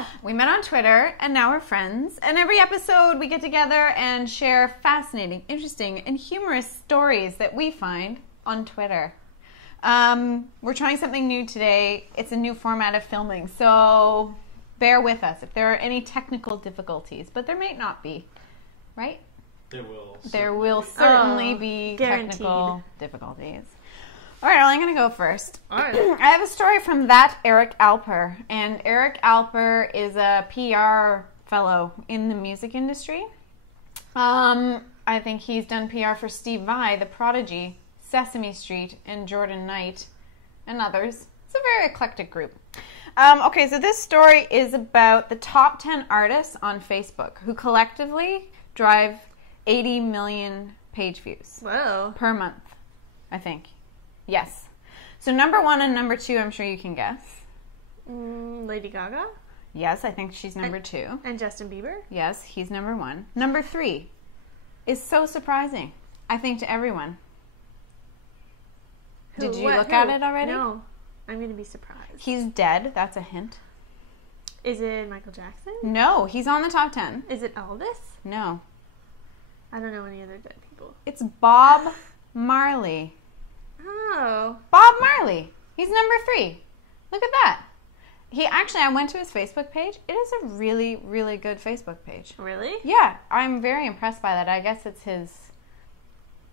Yeah. We met on Twitter, and now we're friends. And every episode, we get together and share fascinating, interesting, and humorous stories that we find on Twitter. We're trying something new today. It's a new format of filming, so bear with us if there are any technical difficulties, but there may not be, right? There will certainly be guaranteed. technical difficulties. All right, I'm going to go first. All right. I have a story from that Eric Alper, and Eric Alper is a PR fellow in the music industry. I think he's done PR for Steve Vai, The Prodigy, Sesame Street, and Jordan Knight, and others. It's a very eclectic group. Okay, so this story is about the top 10 artists on Facebook who collectively drive 80 million page views Whoa. per month, I think. Yes. So number 1 and number 2, I'm sure you can guess. Lady Gaga? Yes, I think she's number 2. And Justin Bieber? Yes, he's number 1. Number 3 is so surprising, I think, to everyone. Did you look at it already? No. I'm going to be surprised. He's dead. That's a hint. Is it Michael Jackson? No, he's on the top 10. Is it Elvis? No. I don't know any other dead people. It's Bob Marley. Oh. Bob Marley. He's number 3. Look at that. I went to his Facebook page. It is a really, really good Facebook page. Really? Yeah, I'm very impressed by that. I guess it's his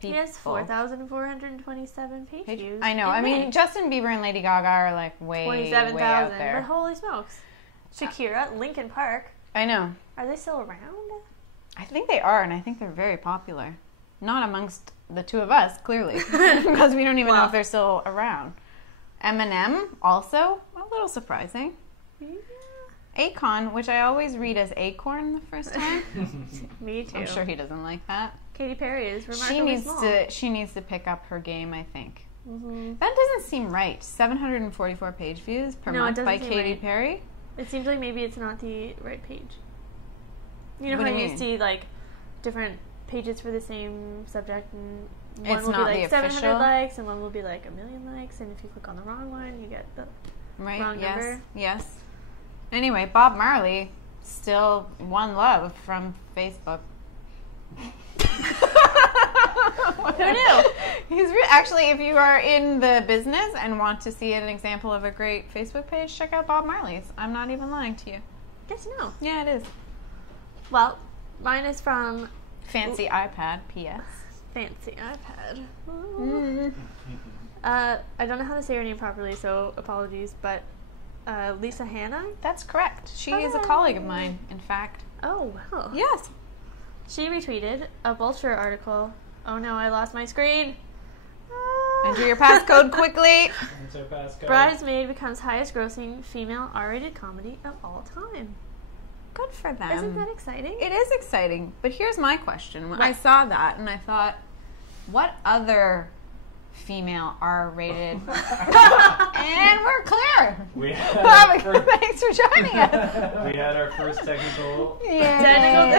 people. He has 4,427 page views. I know. in I mean, May. Justin Bieber and Lady Gaga are like way out 27,000. there. But holy smokes. Shakira, Linkin Park. I know. Are they still around? I think they are, and I think they're very popular. Not amongst the two of us, clearly, because we don't even know if they're still around. Eminem, also, a little surprising. Yeah. Akon, which I always read as Acorn the first time. Me too. I'm sure he doesn't like that. Katy Perry is remarkably small. She needs to pick up her game, I think. Mm-hmm. That doesn't seem right. 744 page views per month by seem Katy right. Perry. It seems like maybe it's not the right page. You know What how do you you mean? see like different pages for the same subject, and one It's will not be the like 700 official? likes, and one will be like 1 million likes, and if you click on the wrong one, you get the Right? wrong Yes. number. Yes. Anyway, Bob Marley, still one love from Facebook. Who knew? Actually, if you are in the business and want to see an example of a great Facebook page, check out Bob Marley's. I'm not even lying to you. Good to know. Yeah, it is. Well, mine is from Fancy iPad, P.S. Fancy iPad. Mm. I don't know how to say her name properly, so apologies, but Lisa Hanna? That's correct. She is a Hi. colleague of mine, in fact. Oh, wow. Yes. She retweeted a Vulture article. Oh no, I lost my screen. Enter your passcode quickly. That's our passcode. Bridesmaid becomes highest grossing female R-rated comedy of all time. Good for them. Isn't that exciting? It is exciting, but here's my question. When I saw that, and I thought, what other female R-rated? And we're clear. We had our first, Thanks for joining us. we had our first technical. Technical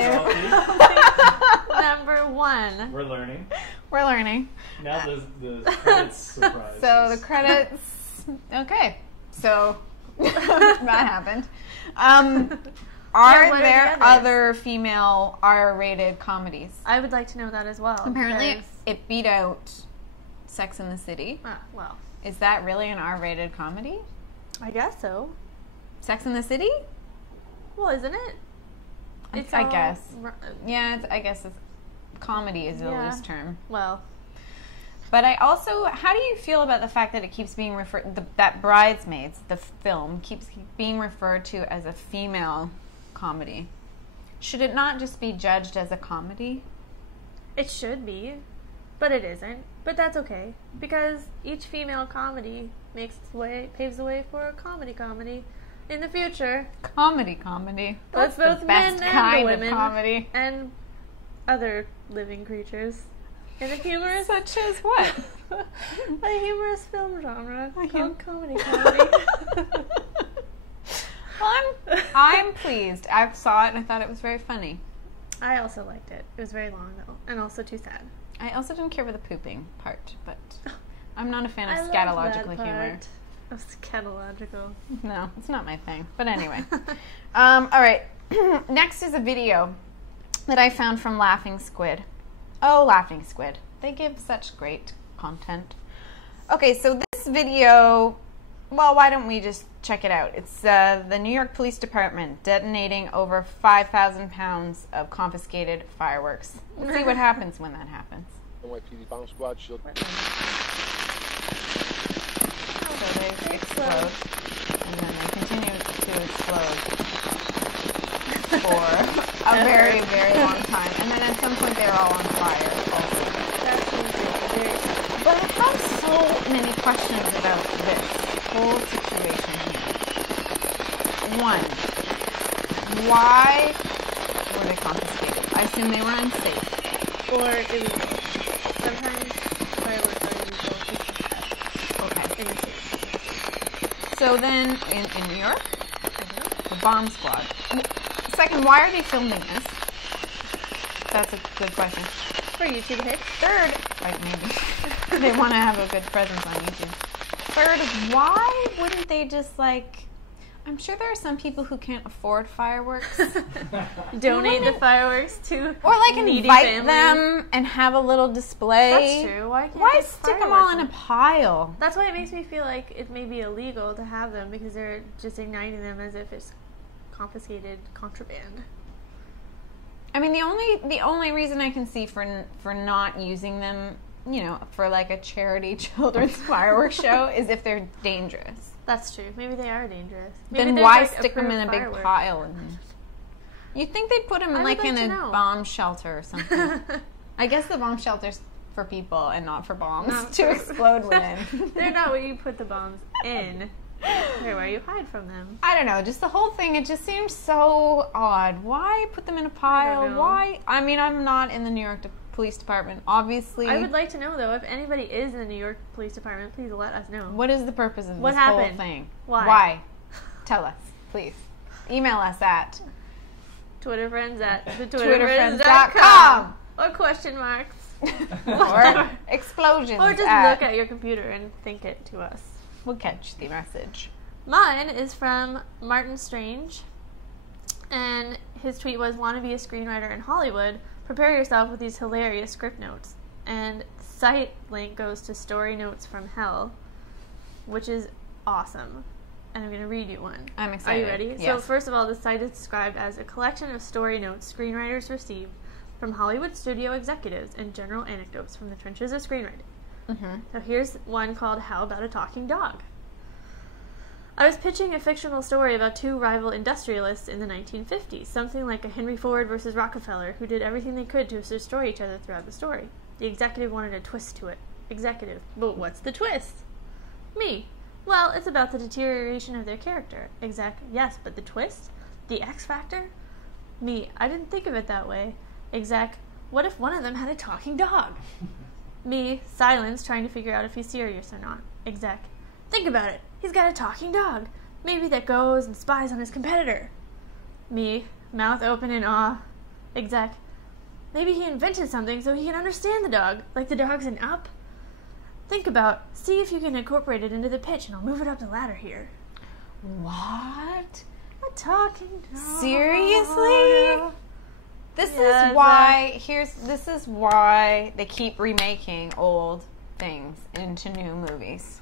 Number 1. We're learning. We're learning. Now the credits surprise. So the credits. Okay. So that happened. Are what are there the others? other female R-rated comedies? I would like to know that as well. Apparently, because- it beat out Sex and the City. well, Is that really an R-rated comedy? I guess so. Sex and the City? Well, isn't it? I guess. r- Yeah, I guess comedy is a Yeah. loose term. Well, But I also, how do you feel about the fact that it keeps being that Bridesmaids, the film, keeps being referred to as a female comedy? Should it not just be judged as a comedy? it should be, but it isn't. But that's okay, because each female comedy paves the way for a comedy in the future. Comedy. That's the both best men and kind women. of comedy. And other living creatures. In a humorous, Such as what? a humorous film genre called comedy. Well, I'm pleased. I saw it and I thought it was very funny. I also liked it. It was very long though, and also too sad. I also didn't care for the pooping part, but I'm not a fan I of love scatological that humor. part. Eschatological. No, it's not my thing. But anyway. All right. Next is a video that I found from Laughing Squid. Oh, Laughing Squid. They give such great content. Okay, so this video, well, why don't we just check it out? It's the New York Police Department detonating over 5,000 pounds of confiscated fireworks. Let's see what happens when that happens. NYPD bomb squad shield. So they explode, and then they continue to explode for a very, very long time. And then at some point they're all on fire also. But I have so many questions about this whole situation here. One, why were they confiscated? I assume they were unsafe. Or illegal. Sometimes fireworks are illegal. Okay. Illegal. So then, in New York, the bomb squad. Second, why are they filming this? That's a good question. For YouTube hits. Third, right, maybe they want to have a good presence on YouTube. Third, why wouldn't they just like? I'm sure there are some people who can't afford fireworks, Donate the fireworks to or like needy invite families. them and have a little display. That's true. Why can't Why they stick them all in a fireworks? pile? That's why it makes me feel like it may be illegal to have them because they're just igniting them as if it's confiscated contraband. I mean, the only reason I can see for not using them, you know, for like a charity children's fireworks show is if they're dangerous. That's true. Maybe they are dangerous. Maybe Then there's, why like, stick them in a big firework. pile? You'd think they'd put them I would like like in to a know. bomb shelter or something. I guess the bomb shelter's for people and not for bombs Not to for- explode within. They're not where you put the bombs in. They're where you hide from them. I don't know, just the whole thing, it just seems so odd. Why put them in a pile? know. Why? I mean, I'm not in the New York Police Department, obviously. I would like to know, though, if anybody is in the New York Police Department, please let us know. What is the purpose of What this whole happened? thing? Why? Tell us, please. Email us at Twitter friends at twitterfriends.com or question marks. or explosions Or just at, look at your computer and think it to us. we'll catch the message. Mine is from Martin Strange, and his tweet was, "Want to be a screenwriter in Hollywood? Prepare yourself with these hilarious script notes." And the site link goes to Story Notes from Hell, which is awesome. And I'm going to read you one. I'm Are excited. you ready? So Yes. first of all, the site is described as a collection of story notes screenwriters received from Hollywood studio executives and general anecdotes from the trenches of screenwriting. Mhm. So here's one called How About a Talking Dog. I was pitching a fictional story about two rival industrialists in the 1950s, something like a Henry Ford versus Rockefeller, who did everything they could to destroy each other throughout the story. The executive wanted a twist to it. Executive, but what's the twist? Me. Well, it's about the deterioration of their character. Exec, yes, but the twist? The X factor? Me, I didn't think of it that way. Exec, what if one of them had a talking dog? Me, silence, trying to figure out if he's serious or not. Exec, think about it. He's got a talking dog. Maybe that goes and spies on his competitor. Me, mouth open in awe. Exec, maybe he invented something so he can understand the dog, like the dogs in Up. Think about, see if you can incorporate it into the pitch, and I'll move it up the ladder here. What? A talking dog. Seriously? This Yeah, is why this is why they keep remaking old things into new movies.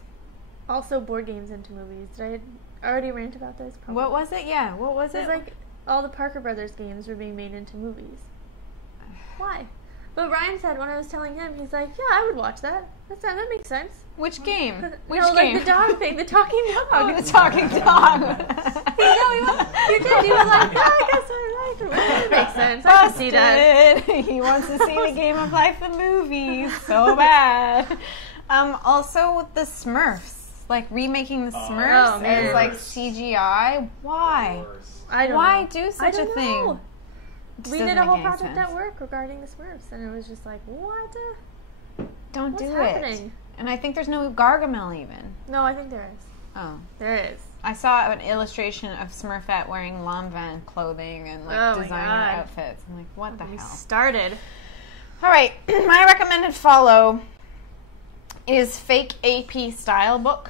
Also, board games into movies. Did I already rant about this? Probably. What was it? Yeah, what was It's it? like all the Parker Brothers games were being made into movies. Why? But Ryan said when I was telling him, he's like, "Yeah, I would watch that. That makes sense." Which game? Which no, game? like the dog thing, the talking dog. Oh, the talking dog. You did. You were like, "Yeah, I guess I like it. That makes sense. I can see that." Busted. He wants to see the Game of Life the movies so bad. Also with the Smurfs, like remaking the Smurfs Oh, man. as like CGI. Why? I don't Why know. do I such a don't thing? know. Just We doesn't did a make whole any project sense. at work regarding the Smurfs, and it was just like, what? Don't What's do happening? it. And I think there's no Gargamel even. No, I think there is. Oh. There is. I saw an illustration of Smurfette wearing Lanvin clothing and like Oh my designer God. outfits. I'm like, what the We hell? started. All right, my recommended follow is Fake AP Style Book,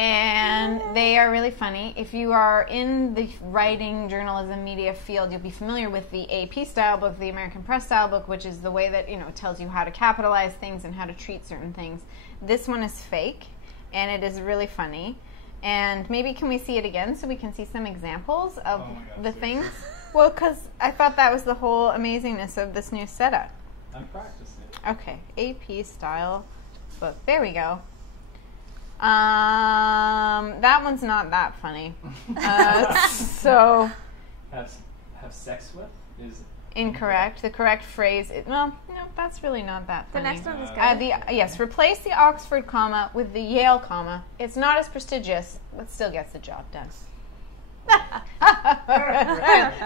And they are really funny. If you are in the writing, journalism, media field, you'll be familiar with the AP style book, the American Press style book, which is the way that, it tells you how to capitalize things and how to treat certain things. This one is fake, and it is really funny. And maybe can we see it again so we can see some examples of Oh my God, the seriously? things? Well, because I thought that was the whole amazingness of this new setup. I'm practicing. Okay, AP style book. There we go. That one's not that funny. So Have sex with is incorrect. The correct phrase is, no, that's really not that The funny. next one is Uh, good. Yes, replace the Oxford comma with the Yale comma. It's not as prestigious, but still gets the job done.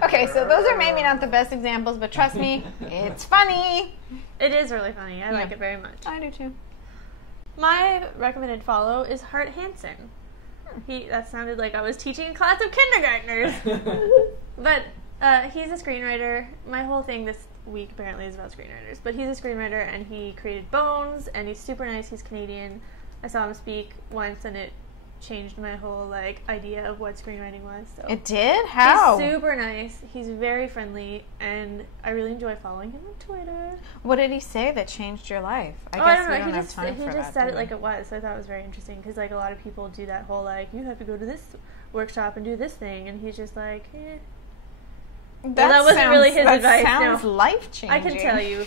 Okay, so those are maybe not the best examples, but trust me, it's funny. It is really funny. I like it very much. I do too. My recommended follow is Hart Hansen. That sounded like I was teaching a class of kindergartners. But he's a screenwriter. My whole thing this week apparently is about screenwriters. But he's a screenwriter, and he created Bones, and he's super nice. He's Canadian. I saw him speak once, and it changed my whole idea of what screenwriting was. So It did? How? he's super nice. He's very friendly, and I really enjoy following him on Twitter. What did he say that changed your life? I guess don't we know. don't He have just time for that, said do it we? like it was. So I thought it was very interesting because a lot of people do that whole you have to go to this workshop and do this thing, and he's just like, eh. That wasn't really his advice, That sounds no. life-changing. I can tell you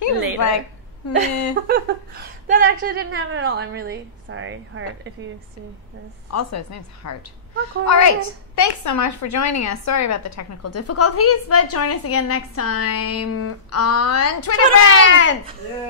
He was later. like, meh. That actually didn't happen at all. I'm really sorry, Hart, if you see this. Also, his name's Hart. Awkward. All right. Thanks so much for joining us. Sorry about the technical difficulties, but join us again next time on Twitter Friends! Yeah.